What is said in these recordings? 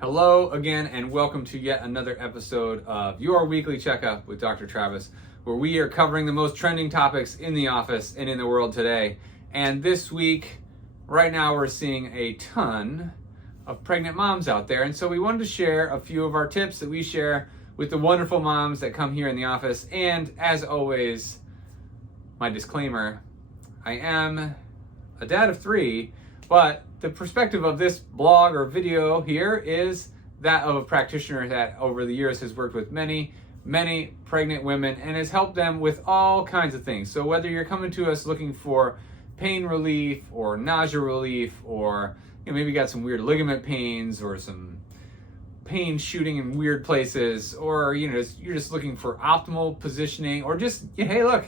Hello again, and welcome to yet another episode of Your Weekly Checkup with Dr. Travis, where we are covering the most trending topics in the office and in the world today. And this week, right now, we're seeing a ton of pregnant moms out there. And so we wanted to share a few of our tips that we share with the wonderful moms that come here in the office. And as always, my disclaimer, I am a dad of 3, but the perspective of this blog or video here is that of a practitioner that over the years has worked with many pregnant women and has helped them with all kinds of things. So whether you're coming to us looking for pain relief or nausea relief, or maybe you got some weird ligament pains or some pain shooting in weird places, or you're just looking for optimal positioning, or just, hey, look,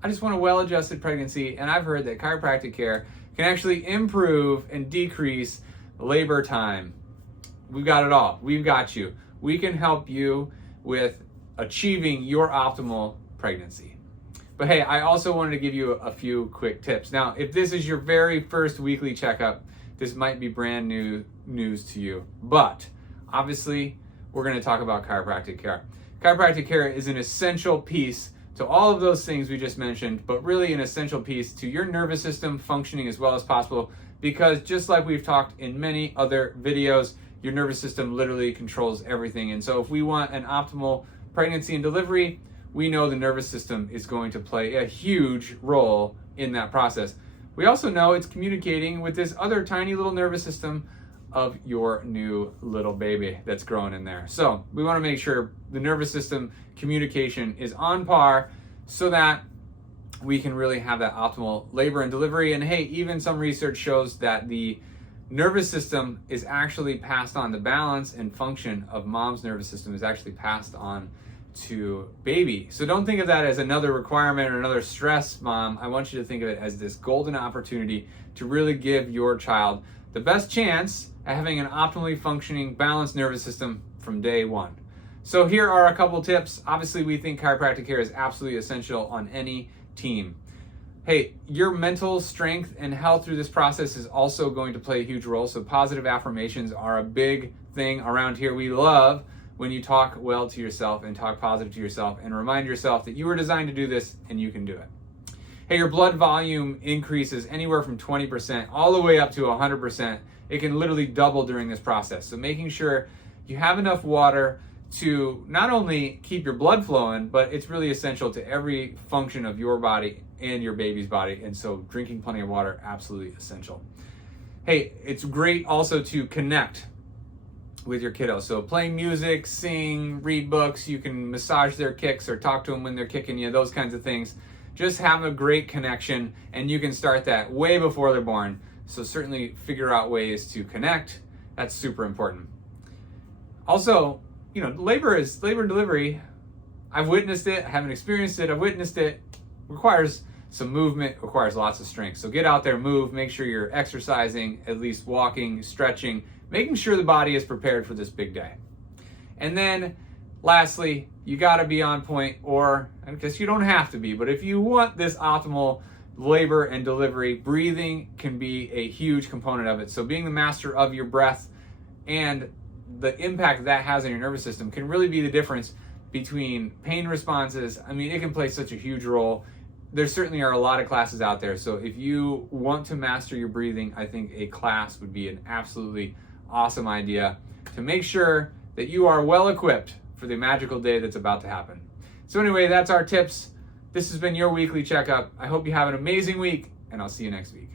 I just want a well-adjusted pregnancy, and I've heard that chiropractic care can actually improve and decrease labor time. We've got it all. We've got you. We can help you with achieving your optimal pregnancy. But hey, I also wanted to give you a few quick tips. Now, if this is your very first weekly checkup, this might be brand new news to you. But obviously, we're going to talk about chiropractic care. Chiropractic care is an essential piece to all of those things we just mentioned, but really an essential piece to your nervous system functioning as well as possible, because just like we've talked in many other videos, your nervous system literally controls everything. And so if we want an optimal pregnancy and delivery, we know the nervous system is going to play a huge role in that process. We also know it's communicating with this other tiny little nervous system of your new little baby that's growing in there. So we want to make sure the nervous system communication is on par so that we can really have that optimal labor and delivery. And hey, even some research shows that the nervous system is actually passed on. The balance and function of mom's nervous system is actually passed on to baby. So don't think of that as another requirement or another stress, mom. I want you to think of it as this golden opportunity to really give your child the best chance at having an optimally functioning, balanced nervous system from day one. So here are a couple tips. Obviously, we think chiropractic care is absolutely essential on any team. Hey, your mental strength and health through this process is also going to play a huge role. So positive affirmations are a big thing around here. We love when you talk well to yourself and talk positive to yourself and remind yourself that you were designed to do this and you can do it. Hey, your blood volume increases anywhere from 20% all the way up to 100%. It can literally double during this process. So making sure you have enough water to not only keep your blood flowing, but it's really essential to every function of your body and your baby's body. And so drinking plenty of water, absolutely essential. Hey, it's great also to connect with your kiddos. So playing music, sing, read books, you can massage their kicks or talk to them when they're kicking you, those kinds of things. Just have a great connection, and you can start that way before they're born. So certainly figure out ways to connect. That's super important. Also, labor and delivery. I've witnessed it. I haven't experienced it. I've witnessed it. Requires some movement, requires lots of strength. So get out there, move, make sure you're exercising, at least walking, stretching, making sure the body is prepared for this big day. And then lastly, you got to be on point, or I guess you don't have to be, but if you want this optimal labor and delivery, breathing can be a huge component of it. So being the master of your breath and the impact that has on your nervous system can really be the difference between pain responses. I mean, it can play such a huge role. There certainly are a lot of classes out there. So if you want to master your breathing, I think a class would be an absolutely awesome idea to make sure that you are well equipped for the magical day that's about to happen. So anyway, that's our tips. This has been your weekly checkup. I hope you have an amazing week, and I'll see you next week.